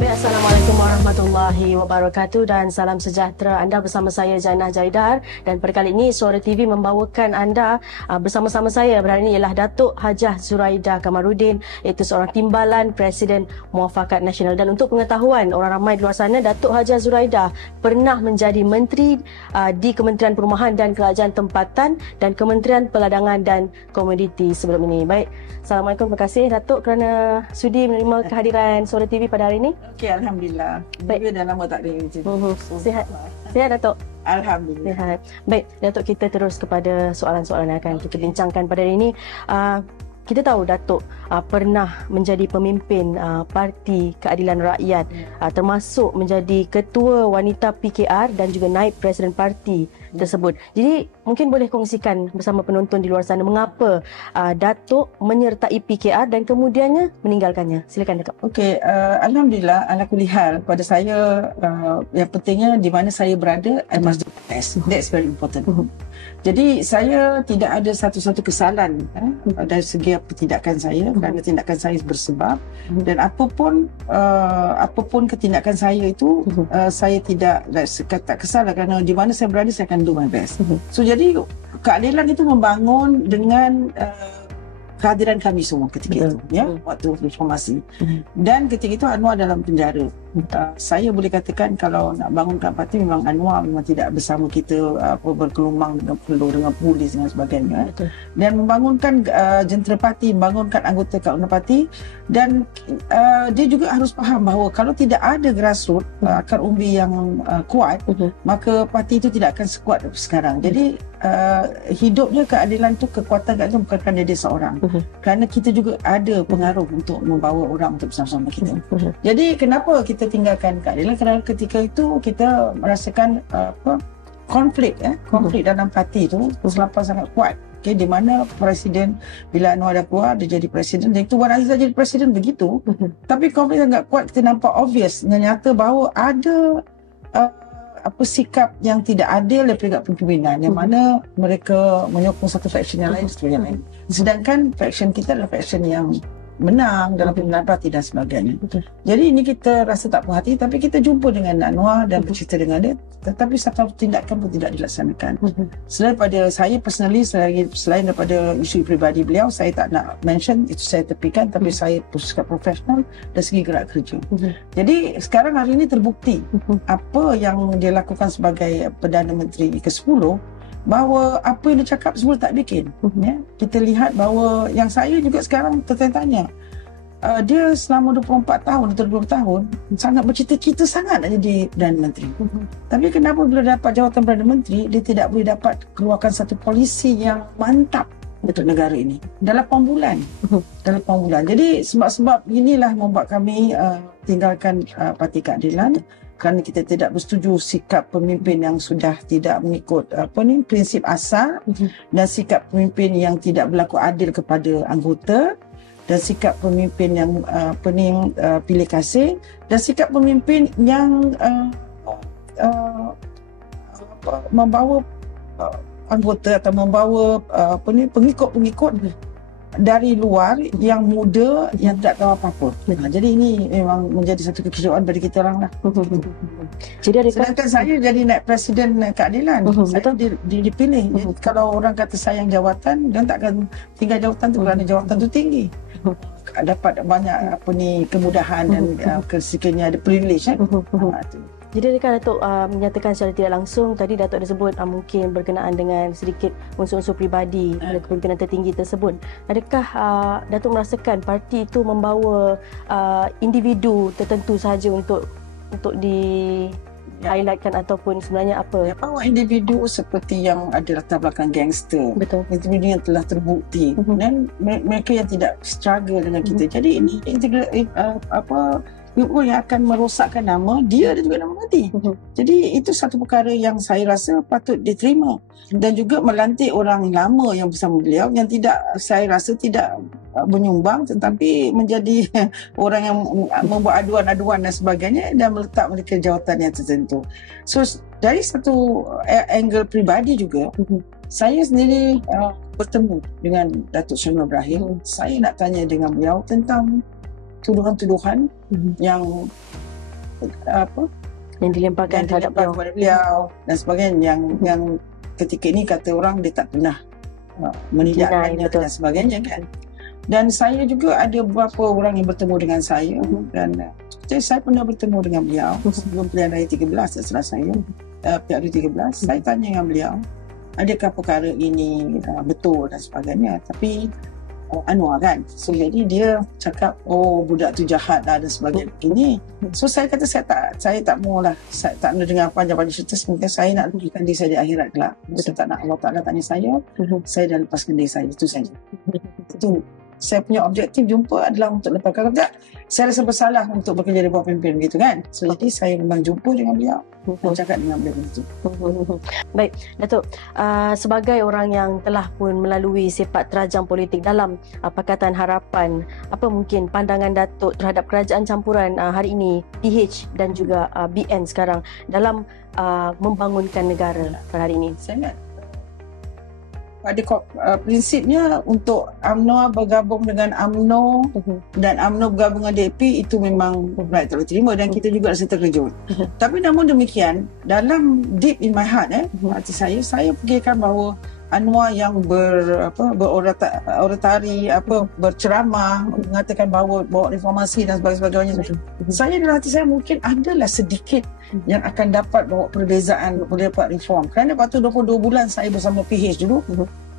Baik, Assalamualaikum warahmatullahi wabarakatuh dan salam sejahtera. Anda bersama saya Janah Jaidar dan pada kali ini Suara TV membawakan anda bersama-sama saya berhari ini ialah Datuk Hajah Zuraidah Kamaruddin, iaitu seorang timbalan Presiden Muafakat Nasional. Dan untuk pengetahuan orang ramai di luar sana, Datuk Hajah Zuraidah pernah menjadi menteri di Kementerian Perumahan dan Kerajaan Tempatan dan Kementerian Peladangan dan Komoditi sebelum ini. Baik, Assalamualaikum, terima kasih Datuk kerana sudi menerima kehadiran Suara TV pada hari ini. Okey, Alhamdulillah. Baik. Dah lama tak ada macam Sihat? Sihat, Datuk? Alhamdulillah. Sihat. Baik, Datuk, kita terus kepada soalan-soalan yang akan kita bincangkan pada hari ini. Kita tahu Datuk pernah menjadi pemimpin Parti Keadilan Rakyat, termasuk menjadi Ketua Wanita PKR dan juga Naib Presiden Parti tersebut. Jadi mungkin boleh kongsikan bersama penonton di luar sana mengapa Datuk menyertai PKR dan kemudiannya meninggalkannya. Silakan Datuk. Okey, Alhamdulillah, ala kulli hal pada saya yang pentingnya di mana saya berada, I must do my best. That's very important. Jadi saya tidak ada satu-satu kesalahan dari segi tindakan saya, kerana tindakan saya bersebab dan apapun ketindakan saya itu saya tidak tak kesal kerana di mana saya berada saya akan do my best. So jadi keadilan itu membangun dengan kehadiran kami semua ketika itu, ya, waktu reformasi. Dan ketika itu Anwar dalam penjara. Saya boleh katakan kalau nak bangunkan parti memang Anwar memang tidak bersama kita berkelumang dengan peluru, dengan polis dan sebagainya. Dan membangunkan jentera parti, membangunkan anggota kawanan parti, dan dia juga harus faham bahawa kalau tidak ada grassroots, akar umbi yang kuat, maka parti itu tidak akan sekuat sekarang. Jadi hidupnya keadilan itu, kekuatan keadilan bukan kerana dia seorang, kerana kita juga ada pengaruh untuk membawa orang untuk bersama-sama kita. Jadi kenapa kita tinggalkan keadilan? Kerana ketika itu kita merasakan konflik dalam parti itu selapas sangat kuat. Okay, di mana presiden bila Anwar dah keluar dia jadi presiden, dan itu Wan Azizah jadi presiden begitu. Tapi konflik sangat kuat, kita nampak obvious dan nyata bahawa ada sikap yang tidak adil daripada pimpinan, yang mana mereka menyokong satu faction yang lain, sedangkan faction kita adalah faction yang menang dalam pimpinan parti dan sebagainya. Jadi ini kita rasa tak puas hati, tapi kita jumpa dengan Anwar dan bercerita dengan dia, tetapi satu tindakan pun tidak dilaksanakan. Selain daripada saya personally, selain daripada isu pribadi beliau, saya tak nak mention, itu saya tepikan, tapi saya bersikap profesional dari segi gerak kerja. Jadi sekarang hari ini terbukti apa yang dia lakukan sebagai Perdana Menteri ke-10, bahawa apa yang dia cakap semua tak bikin. Kita lihat bahawa yang saya juga sekarang tertanya-tanya, dia selama 24 tahun atau 20 tahun sangat bercita-cita sangat nak jadi Perdana Menteri. Tapi kenapa bila dapat jawatan Perdana Menteri, dia tidak boleh dapat keluarkan satu polisi yang mantap untuk negara ini dalam 8 bulan. Dalam 8 bulan. Jadi sebab-sebab inilah membuat kami tinggalkan Parti Keadilan, kerana kita tidak bersetuju sikap pemimpin yang sudah tidak mengikut prinsip asal, dan sikap pemimpin yang tidak berlaku adil kepada anggota, dan sikap pemimpin yang pilih kasih, dan sikap pemimpin yang membawa anggota atau membawa pengikut-pengikut dari luar yang muda, yang tidak tahu apa-apa. Jadi ini memang menjadi satu kekecewaan bagi kita orang lah. Jadi sedangkan saya jadi naib presiden keadilan, saya dipilih. Jadi kalau orang kata sayang jawatan, dia takkan tinggal jawatan tu kerana jawatan tu tinggi, dapat banyak kemudahan dan sekiranya ada privilege. Jadi adakah Datuk menyatakan secara tidak langsung, tadi Datuk ada sebut mungkin berkenaan dengan sedikit unsur-unsur peribadi pada kepimpinan tertinggi tersebut. Adakah Datuk merasakan parti itu membawa individu tertentu sahaja untuk highlightkan ataupun sebenarnya apa? Bahawa individu seperti yang ada latar belakang gangster, individu yang telah terbukti, dan mereka yang tidak struggle dengan kita. Jadi ini yang akan merosakkan nama dia dan juga nama parti. Jadi itu satu perkara yang saya rasa patut diterima, dan juga melantik orang lama yang bersama beliau yang tidak, saya rasa tidak menyumbang tetapi menjadi orang yang membuat aduan-aduan dan sebagainya dan meletak mereka jawatan yang tertentu. So dari satu angle peribadi juga, saya sendiri bertemu dengan Datuk Seri Anwar Ibrahim. Saya nak tanya dengan beliau tentang tuduhan-tuduhan yang apa yang dilemparkan terhadap kepada beliau dan sebagainya, yang ketika ini kata orang dia tak pernah menidakkannya dan sebagainya kan. Dan saya juga ada beberapa orang yang bertemu dengan saya dan saya pernah bertemu dengan beliau sebelum pilihan raya 13 setelah saya PRU 13. Saya tanya dengan beliau, adakah perkara ini betul dan sebagainya, tapi Anwar kan, so jadi dia cakap budak tu jahat lah dan sebagainya ini. So saya kata saya tak maulah, saya tak nak dengar panjang-panjang cerita. Semoga saya nak rugikan diri saya di akhirat kelak. Saya tak nak Allah Ta'ala tanya saya dah lepaskan diri saya, itu saja. Itu saya punya objektif jumpa adalah untuk lepaskan. Kalau tak, saya rasa bersalah untuk bekerja di bawah pimpin begitu kan. So jadi saya memang jumpa dengan beliau dan cakap dengan beliau begitu. Baik, Datuk, sebagai orang yang telah pun melalui sepak terjang politik dalam Pakatan Harapan, apa mungkin pandangan Datuk terhadap kerajaan campuran hari ini, PH dan juga BN sekarang dalam membangunkan negara pada hari ini? Saya ingat pada prinsipnya untuk UMNO bergabung dengan UMNO dan UMNO bergabung dengan DAP itu memang rakyat tak boleh terima dan kita juga rasa terkejut. Tapi namun demikian, dalam deep in my heart hati saya fikirkan bahawa Anwar yang beroratari, berceramah, mengatakan bahawa bawa reformasi dan sebagainya. Saya dalam hati saya mungkin adalah sedikit yang akan dapat bawa perbezaan, boleh dapat reform. Kerana waktu 22 bulan saya bersama PH dulu,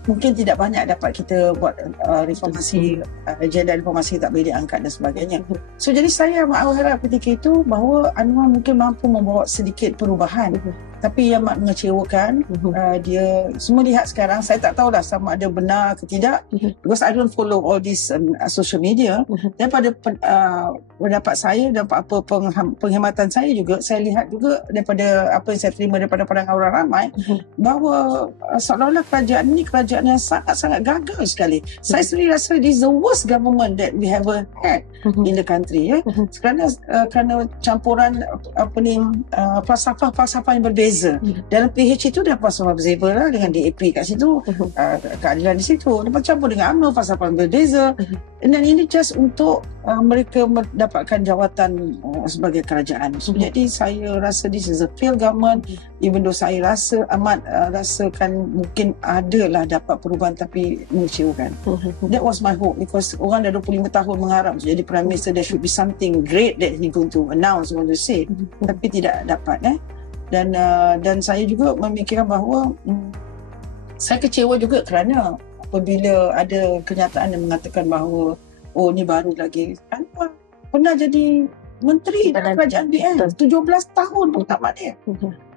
mungkin tidak banyak dapat kita buat reformasi, agenda reformasi tak boleh diangkat dan sebagainya. So jadi saya harap ketika itu bahawa Anwar mungkin mampu membawa sedikit perubahan. Tapi yang mengecewakan, dia semua lihat sekarang, saya tak tahulah sama ada benar ke tidak, because I don't follow all this social media. Daripada pendapat saya dan apa penghematan saya juga, saya lihat juga daripada apa yang saya terima daripada pandangan orang ramai, bahawa seolah-olah kerajaan ini kerajaan yang sangat-sangat gagal sekali. Saya sendiri rasa this is the worst government that we ever had in the country. Kerana campuran falsafah yang berbeza. Dalam PH itu dah falsafah berbeza lah dengan DAP kat situ, keadilan di situ. Lepas campur dengan UMNO, falsafah berbeza. Dan ini just untuk mereka mendapatkan jawatan sebagai kerajaan. So, jadi saya rasa this is a failed government, even though saya rasa rasakan mungkin adalah dapat perubahan tapi mengecewakan. That was my hope, because orang dah 25 tahun mengharap jadi Prime Minister, there should be something great that he going to announce, going to say, tapi tidak dapat. Dan saya juga memikirkan bahawa saya kecewa juga kerana apabila ada kenyataan yang mengatakan bahawa ni baru lagi Anwar pernah jadi menteri dalam kerajaan BN 17 tahun pertama dia.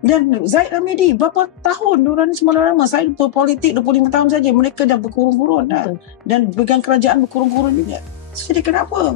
Dan Zaid Hamidi berapa tahun diorang ni semua lama. Saya berpolitik 25 tahun saja, mereka dah berkurun-kurun dan pegang kerajaan berkurun-kurun juga. Jadi kenapa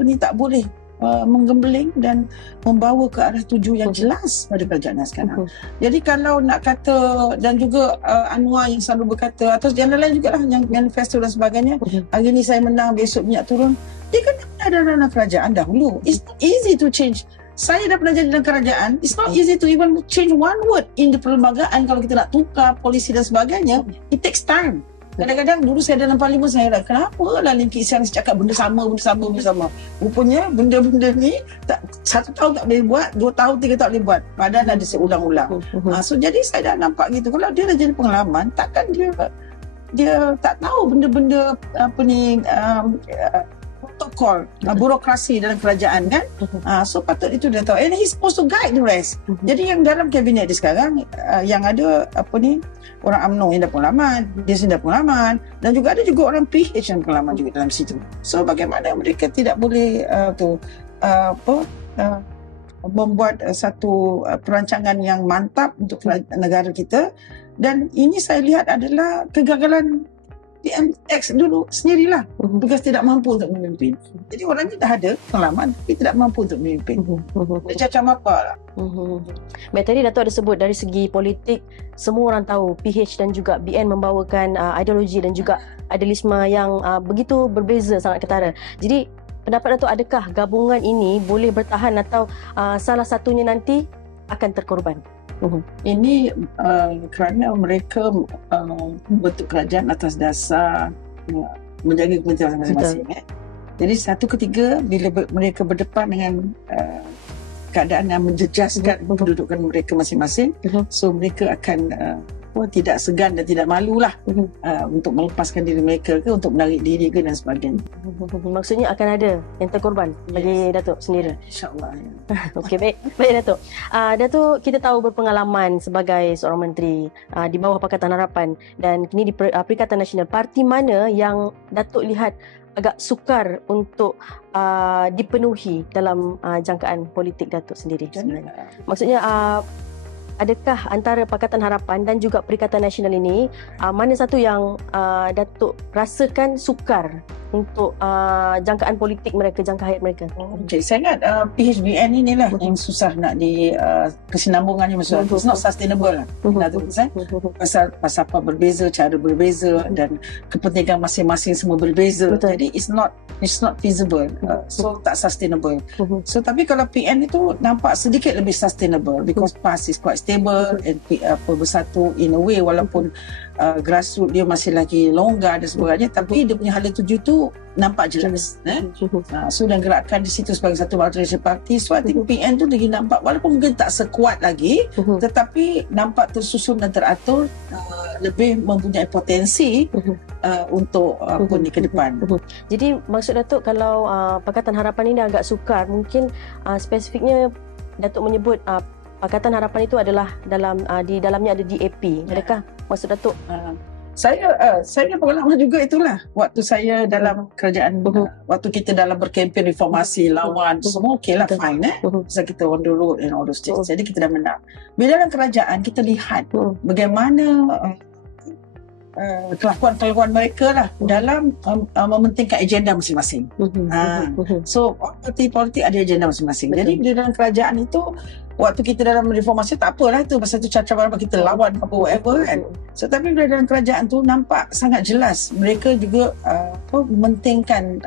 ni tak boleh menggembeling dan membawa ke arah tuju yang jelas pada kerajaan sekarang. Jadi kalau nak kata, dan juga Anwar yang selalu berkata, atau yang lain juga lah yang manifesto dan sebagainya, hari ni saya menang, besok minyak turun, dia kan ada dalam kerajaan dahulu. It's not easy to change. Saya dah pernah jadi dalam kerajaan, it's not easy to even change one word in the perlembagaan. Kalau kita nak tukar polisi dan sebagainya, it takes time. Kadang-kadang dulu saya dalam parlimen, saya rasa kenapa lah Lim Kit Siang cakap benda sama. Rupanya benda-benda ni satu tahun tak boleh buat, 2 tahun, 3 tahun boleh buat. Padahal ada seulang-ulang. So jadi saya dah nampak gitu. Kalau dia dah jadi pengalaman, takkan dia tak tahu benda-benda protokol, burokrasi dalam kerajaan kan. So patut itu dia tahu. And he's supposed to guide the rest. Jadi yang dalam kabinet dia sekarang, yang ada orang UMNO yang dah pengalaman, dia sendiri dah pengalaman, dan juga ada juga orang PH yang pengalaman juga dalam situ. So bagaimana mereka tidak boleh membuat satu perancangan yang mantap untuk negara kita. Dan ini saya lihat adalah kegagalan PMX dulu sendirilah, because tidak mampu untuk memimpin. Jadi orang ni dah ada pengalaman tapi tidak mampu untuk memimpin. Dia cacam apa lah. Baik, tadi Datuk ada sebut dari segi politik, semua orang tahu PH dan juga BN membawakan ideologi dan juga idealisme yang begitu berbeza, sangat ketara. Jadi pendapat Datuk, adakah gabungan ini boleh bertahan atau salah satunya nanti akan terkorban? Ini kerana mereka membentuk kerajaan atas dasar menjaga kepentingan masing-masing. Jadi satu ketiga bila mereka berdepan dengan keadaan yang menjejaskan kedudukan mereka masing-masing. So mereka akan tidak segan dan tidak malulah untuk melepaskan diri mereka ke, untuk menarik diri ke dan sebagainya. Maksudnya akan ada yang terkorban bagi Datuk sendiri? InsyaAllah. Ya. Okey, baik Datuk. Datuk, kita tahu berpengalaman sebagai seorang menteri di bawah Pakatan Harapan, dan kini di Perikatan Nasional. Parti mana yang Datuk lihat agak sukar untuk dipenuhi dalam jangkaan politik Datuk sendiri sebenarnya? Maksudnya adakah antara Pakatan Harapan dan juga Perikatan Nasional ini mana satu yang Datuk rasakan sukar untuk jangkaan politik mereka, jangka hayat mereka? Okey, saya ingat PHBN inilah yang susah nak di kesinambungannya, maksudnya it's not sustainable lah. Pasal apa berbeza, cara berbeza dan kepentingan masing-masing semua berbeza. Betul. Jadi it's not feasible. So tak sustainable. So tapi kalau PN itu nampak sedikit lebih sustainable because PAS is quite stable and bersatu in a way, walaupun grassroots dia masih lagi longgar dan sebagainya, tapi dia punya hala tuju tu nampak jelas. So dan gerakan di situ sebagai satu multiracial party. So I think PN tu lagi nampak, walaupun mungkin tak sekuat lagi, tetapi nampak tersusun dan teratur, lebih mempunyai potensi untuk ni ke depan. Jadi maksud Datuk, kalau Pakatan Harapan ini agak sukar, mungkin spesifiknya Datuk menyebut Pakatan Harapan itu adalah di dalamnya ada DAP. Adakah maksud Datuk? Saya pengalaman juga itulah. Waktu saya dalam kerajaan, waktu kita dalam berkempen reformasi, lawan, semua okey lah, fine Pasal kita on the road and all those things. Jadi kita dah menang. Bila dalam kerajaan, kita lihat bagaimana kelakuan mereka lah dalam mementingkan agenda masing-masing. So parti politik ada agenda masing-masing. Jadi di dalam kerajaan itu, waktu kita dalam reformasi tak apalah tu, pasal tu cara kita lawan apa whatever kan. So tapi bila dalam kerajaan tu nampak sangat jelas mereka juga mementingkan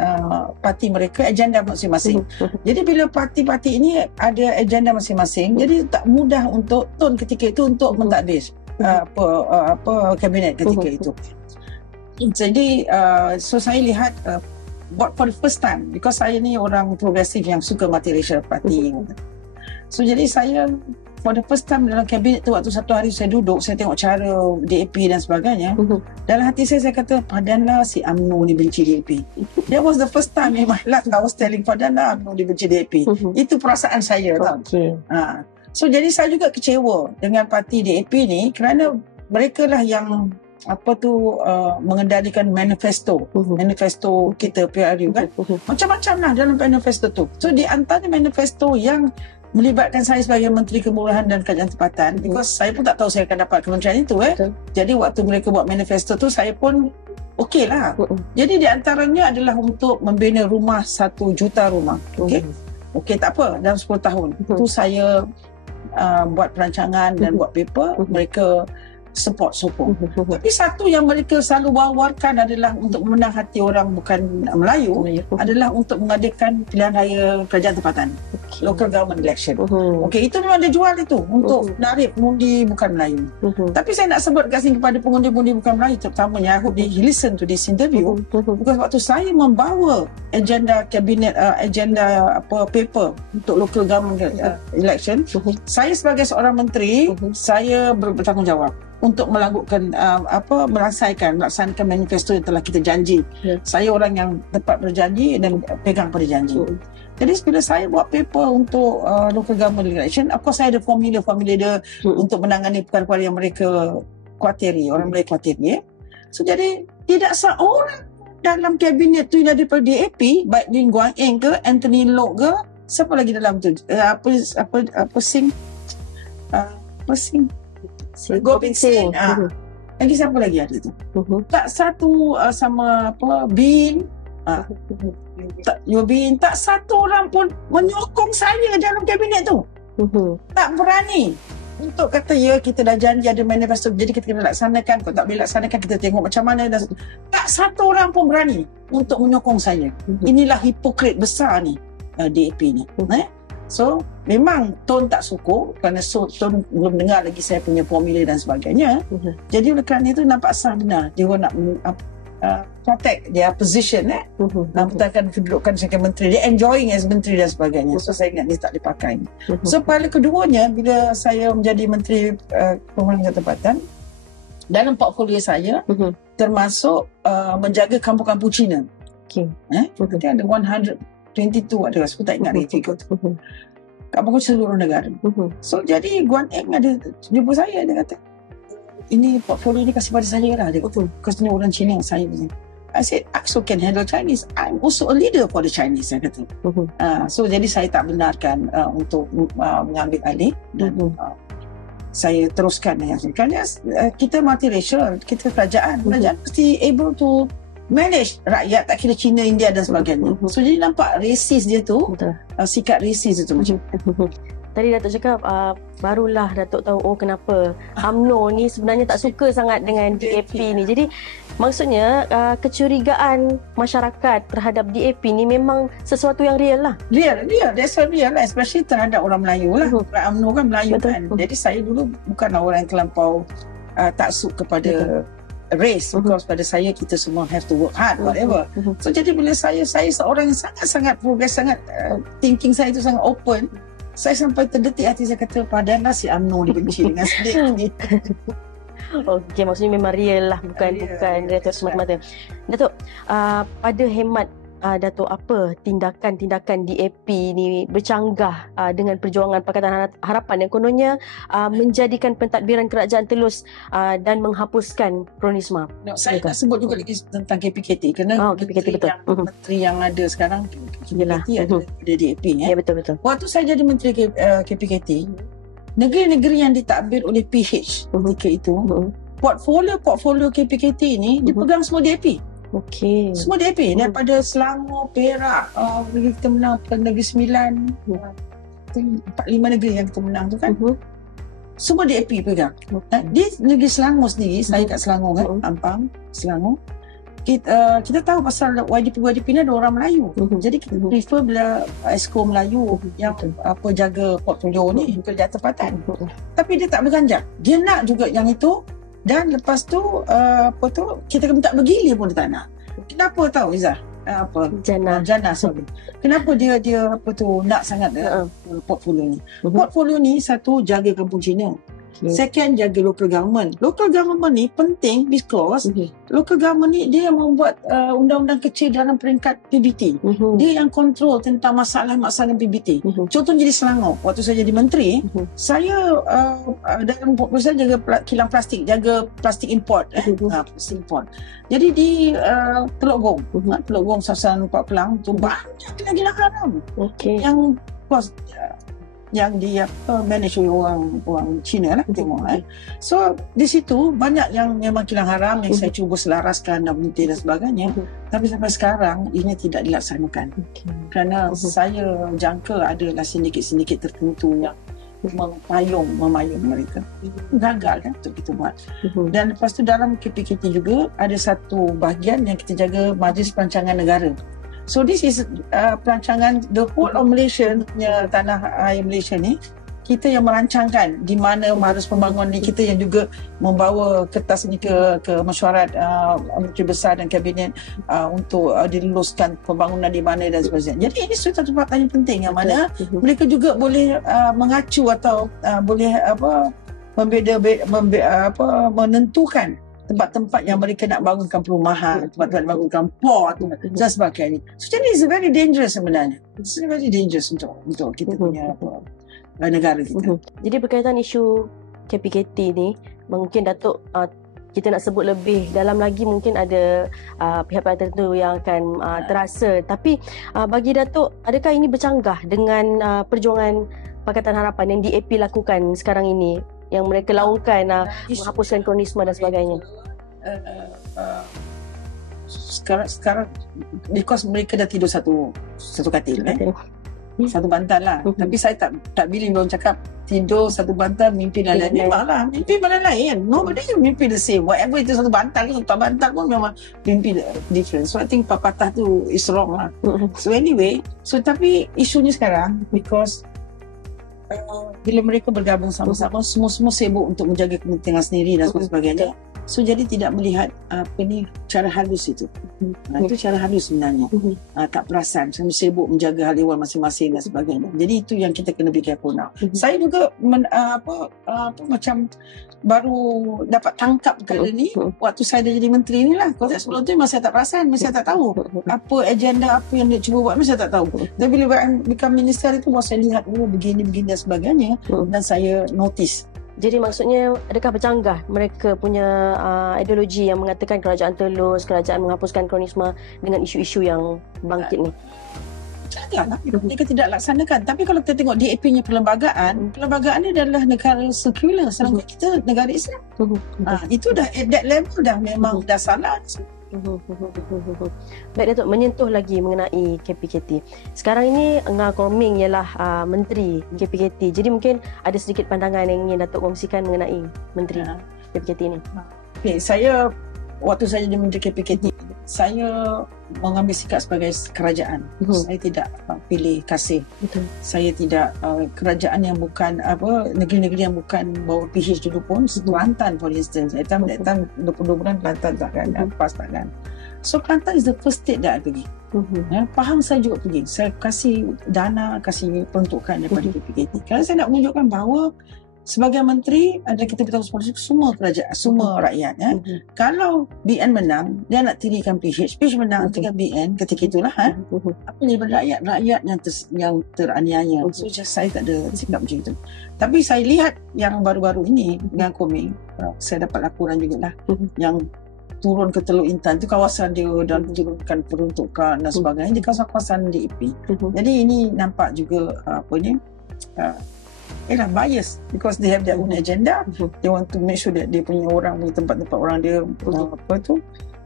parti mereka, agenda masing-masing. Jadi bila parti-parti ini ada agenda masing-masing, jadi tak mudah untuk Tun ketika itu untuk mentadbir kabinet ketika itu. Jadi so saya lihat for the first time, because saya ni orang progresif yang suka multiracial party. So jadi saya for the first time dalam kabinet tu, waktu satu hari saya duduk, saya tengok cara DAP dan sebagainya. Dalam hati saya kata, padanlah si UMNO ni benci DAP. That was the first time in my life I was telling, padanlah UMNO ni benci DAP. Itu perasaan saya tau. So jadi saya juga kecewa dengan parti DAP ni, kerana mereka lah yang mengendalikan manifesto kita PRU kan. Macam-macam lah dalam manifesto tu. So di antara manifesto yang melibatkan saya sebagai Menteri Kemurahan dan Kerajaan Tempatan, because saya pun tak tahu saya akan dapat kementerian itu Jadi waktu mereka buat manifesto tu, saya pun okey lah. Jadi di antaranya adalah untuk membina rumah 1 juta rumah. Okey, tak apa, dalam 10 tahun. Itu saya buat perancangan dan buat paper, mereka support. Tapi satu yang mereka selalu war-warkan adalah untuk memenang hati orang bukan Melayu, adalah untuk mengadakan pilihan raya kerajaan tempatan, local government election. Okey, itu memang dia jual itu untuk menarik pengundi bukan Melayu. Tapi saya nak sebut kat sini kepada pengundi-pengundi bukan Melayu, terutamanya I hope they listen to this interview, because waktu saya membawa agenda kabinet, agenda paper untuk local government election, saya sebagai seorang menteri, saya bertanggungjawab untuk melakukan melaksanakan manifesto yang telah kita janji. Saya orang yang tepat berjanji dan pegang pada janji. Jadi bila saya buat paper untuk local government election, of course saya ada formula dia untuk menangani perkara-perkara yang mereka kuatiri, orang mereka kuatiri. So jadi tidak seorang dalam kabinet tu yang daripada DAP, baik Lin Guang Eng ke, Anthony Loke ke, siapa lagi dalam tu? Gobind Singh. Lagi siapa lagi ada tu? Tak satu sama Bin. Tak satu orang pun menyokong saya dalam kabinet tu. Tak berani untuk kata kita dah janji ada manifesto, jadi kita kena laksanakan. Kalau tak boleh laksanakan, kita tengok macam mana. Tak satu orang pun berani untuk menyokong saya. Inilah hipokrit besar ni DAP ni. So memang Tun tak sukuk, kerana Tun belum dengar lagi saya punya formula dan sebagainya. Jadi oleh kerana itu nampak sah benar dia nak protect their position, mempertahankan kedudukan sebagai menteri. Dia enjoying as menteri dan sebagainya. So saya ingat dia tak dipakai. So pada keduanya, bila saya menjadi menteri pembangunan tempatan, dalam portfolio saya termasuk menjaga kampung-kampung Cina. Kita ada 122 ada, saya tak ingat dia figure. Kampung seluruh negara. So jadi Guan Eng ada jumpa saya, dia kata, ini portfolio ni kasih pada saya lah, dia kata, because ni orang Cina saya. I said, I also can handle Chinese. I'm also a leader for the Chinese, saya kata. So jadi saya tak benarkan untuk mengambil alih dan saya teruskan dengan kerana kita multiracial, kita kerajaan mesti able to manage rakyat, tak kira Cina, India dan sebagainya. So jadi nampak rasis dia tu, sikap rasis itu macam. Tadi Datuk cakap barulah Datuk tahu kenapa UMNO ni sebenarnya tak suka sangat dengan DAP ni. Jadi maksudnya kecurigaan masyarakat terhadap DAP ni memang sesuatu yang real lah. Real. That's real lah, especially terhadap orang Melayu lah. UMNO kan Melayu kan. Jadi saya dulu bukanlah orang yang terlampau taksub kepada race, because pada saya kita semua have to work hard, whatever. So jadi bila saya seorang yang sangat-sangat progress, sangat thinking saya itu sangat open, saya sampai terdetik hati, saya kata padahal si UMNO dibenci dengan sedih. Okey, maksudnya memang real lah, bukan Datuk semata-mata. Datuk, pada hemat Datuk, apa tindakan-tindakan DAP ni bercanggah dengan perjuangan Pakatan Harapan yang kononnya menjadikan pentadbiran kerajaan telus dan menghapuskan Pro-Nisma? Saya tak sebut juga lagi tentang KPKT kerana menteri yang ada sekarang KPKT ada DAP. Ya, betul-betul. Waktu saya jadi menteri KPKT, negeri-negeri yang ditadbir oleh PH ketika itu, portfolio KPKT ini dipegang semua DAP. Okey. Semua DAP daripada Selangor, Perak, kita menang Negeri Sembilan, 4-5 negeri yang kita menang tu kan. Semua DAP pegang. Di Negeri Selangor sendiri, saya kat Selangor kan, Ampang, Selangor. Kita tahu pasal YDP ni ada orang Melayu. Jadi kita prefer bila Exco Melayu yang jaga portfolio ni, kerja tempatan. Tapi dia tak berganjak. Dia nak juga yang itu. Dan lepas tu kita minta bergilir pun dia tak nak. Kenapa tahu Izzah? Jannah sorry. Kenapa dia nak sangat portfolio ni? Portfolio ni satu, jaga kampung Cina. Second, jaga local government. Local government ni penting because local government ni dia yang membuat undang-undang kecil dalam peringkat PBT. Dia yang kontrol tentang masalah-masalah PBT. Contoh jadi Selangor, waktu saya jadi menteri, saya dalam portfolio saya jaga kilang plastik, jaga plastik import. Plastik import. Jadi di Teluk Gong, Teluk Gong Sasaran Pak Pelang tu banyak kilang-kilang haram. Yang yang dia manage oleh orang Cina lah, tengok. So di situ banyak yang memang kilang haram yang saya cuba selaraskan dan berhenti dan sebagainya. Tapi sampai sekarang ini tidak dilaksanakan. Kerana saya jangka adalah sindiket-sindiket tertentu yang memayung mereka. Gagal kan untuk kita buat. Dan lepas tu dalam KPKT juga ada satu bahagian yang kita jaga Majlis Perancangan Negara. So this is perancangan the whole of Malaysia, tanah air Malaysia ni, kita yang merancangkan di mana harus pembangunan ni, kita yang juga membawa kertas ni ke mesyuarat Menteri Besar dan Kabinet untuk diluluskan pembangunan di mana dan sebagainya. Jadi ini satu tempat yang penting yang mana mereka juga boleh mengacu atau boleh menentukan tempat-tempat yang mereka nak bangunkan perumahan, tempat-tempat bangunkan port dan sebagainya. So jadi it's very dangerous sebenarnya. It's very dangerous untuk kita punya negara kita. Jadi berkaitan isu KPKT ni, mungkin Datuk kita nak sebut lebih dalam lagi, mungkin ada pihak-pihak tertentu yang akan terasa. Tapi bagi Datuk, adakah ini bercanggah dengan perjuangan Pakatan Harapan yang DAP lakukan sekarang ini, yang mereka lakukan menghapuskan kronisme dan sebagainya? Sekarang because mereka dah tidur satu katil satu bantal lah. Tapi saya tak believe orang cakap tidur satu bantal mimpi lain. Memanglah mimpi malam lain. Nobody mimpi the same. Whatever itu satu bantal ke satu bantal pun memang mimpi different. So I think pepatah tu is wrong lah. So anyway, tapi isunya sekarang because bila mereka bergabung sama-sama, semua sibuk untuk menjaga kepentingan sendiri dan sebagainya. So jadi tidak melihat cara halus itu. Itu cara halus sebenarnya. Tak perasan, sibuk menjaga hal ehwal masing-masing dan sebagainya. Jadi itu yang kita kena be careful now. Saya juga macam baru dapat tangkap perkara ni waktu saya dah jadi menteri ni lah. Kalau sebelum tu memang saya tak perasan, saya tak tahu apa agenda apa yang dia cuba buat, saya tak tahu. Dan bila become minister itu, saya lihat begini dan sebagainya, dan saya notice. Jadi maksudnya adakah bercanggah mereka punya ideologi yang mengatakan kerajaan telus, kerajaan menghapuskan kronisme dengan isu-isu yang bangkit ni? Janganlah mereka tidak laksanakan. Tapi kalau kita tengok DAP-nya perlembagaan ni adalah negara sekular, sedangkan kita negara Islam. Itu dah at that level dah memang dah salah. Baik Datuk, menyentuh lagi mengenai KPKT. Sekarang ini Ngah Koming ialah menteri KPKT. Jadi mungkin ada sedikit pandangan yang ingin Datuk kongsikan mengenai menteri KPKT ini. Okay, waktu saya jadi menteri KPKT, saya mengambil sikap sebagai kerajaan. Saya tidak pilih kasih. Saya tidak kerajaan yang bukan negeri-negeri yang bukan bawa PH dulu pun. Kelantan for instance, datang 22 bulan Kelantan takkan pas takkan. So Kelantan is the first state that I pergi. Pahang saya juga pergi. Saya kasih dana, kasih peruntukan daripada KPKT. Kerana saya nak menunjukkan bahawa sebagai menteri adalah kita bertanggung jawab semua kerajaan, semua rakyat. Kalau BN menang, dia nak tirikan PH. PH menang, tinggal BN ketika itulah. Apa ni rakyat yang teraniaya. So saya tak ada sikap macam itu. Tapi saya lihat yang baru-baru ini dengan Koming, saya dapat laporan juga lah yang turun ke Teluk Intan, itu kawasan dia dan turunkan peruntukan dan sebagainya di kawasan-kawasan DAP. Jadi ini nampak juga bias because they have their own agenda. They want to make sure that dia punya orang, tempat-tempat orang dia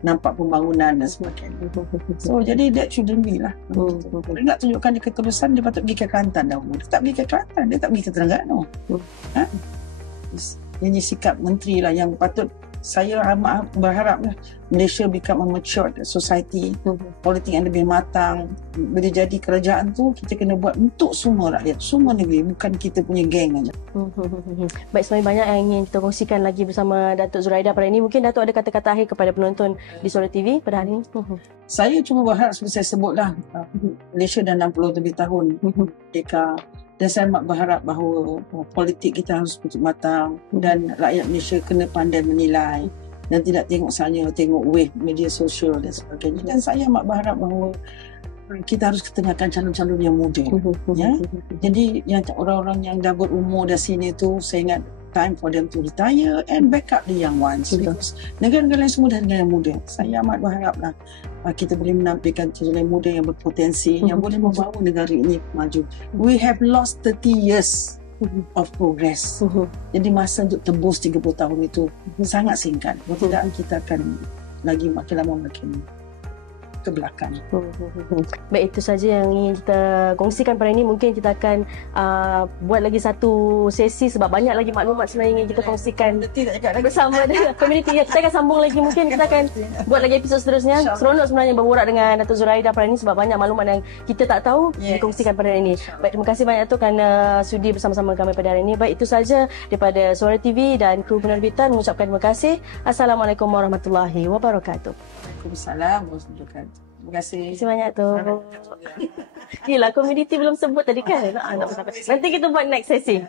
nampak pembangunan dan sebagainya. So jadi that shouldn't be lah. Dia nak tunjukkan dia ketulusan, dia patut pergi ke Kelantan dahulu. Dia tak pergi ke Kelantan, dia tak pergi ke Terengganu. Ini sikap menteri lah yang patut. Saya amat berharap Malaysia become a matured society, politik yang lebih matang. Bila jadi kerajaan tu, kita kena buat untuk semua rakyat, semua negeri, bukan kita punya geng aja. Baik, semakin banyak yang ingin kita kongsikan lagi bersama Datuk Zuraida pada ini. Mungkin Datuk ada kata-kata akhir kepada penonton di Suara TV pada hari ini. Saya cuma berharap, seperti saya sebutlah, Malaysia dah 60 lebih tahun merdeka. Dan saya amat berharap bahawa politik kita harus betul matang dan rakyat Malaysia kena pandai menilai dan tidak tengok wave media sosial dan sebagainya. Dan saya amat berharap bahawa kita harus ketengahkan calon-calon yang muda. Jadi yang orang-orang yang dah berumur dah sini tu, saya ingat time for them to retire and back up the young ones. Because negara-negara lain semua dah negara muda. Saya amat berharaplah kita boleh menampilkan calon muda yang berpotensi, yang boleh membawa negara ini maju. We have lost 30 years of progress. Jadi masa untuk tembus 30 tahun itu sangat singkat. Kalau tidak, kita akan lagi makin lama makin ke belakang. Baik, itu saja yang ingin kita kongsikan pada ini. Mungkin kita akan buat lagi satu sesi sebab banyak lagi maklumat sebenarnya ingin kita kongsikan bersama dengan komuniti. Kita akan sambung lagi, mungkin kita akan buat lagi episod seterusnya. Seronok sebenarnya berborak dengan Datuk Zuraida pada ini sebab banyak maklumat yang kita tak tahu dikongsikan pada hari ini. Baik, terima kasih banyak Datuk kerana sudi bersama-sama kami pada hari ini. Baik, itu saja daripada Suara TV dan kru penerbitan mengucapkan terima kasih. Assalamualaikum warahmatullahi wabarakatuh. Waalaikumsalam warahmatullahi wabarakatuh. Terima kasih. Terima kasih banyak tu. Yelah, komuniti belum sebut tadi kan. Nanti kita buat next sesi.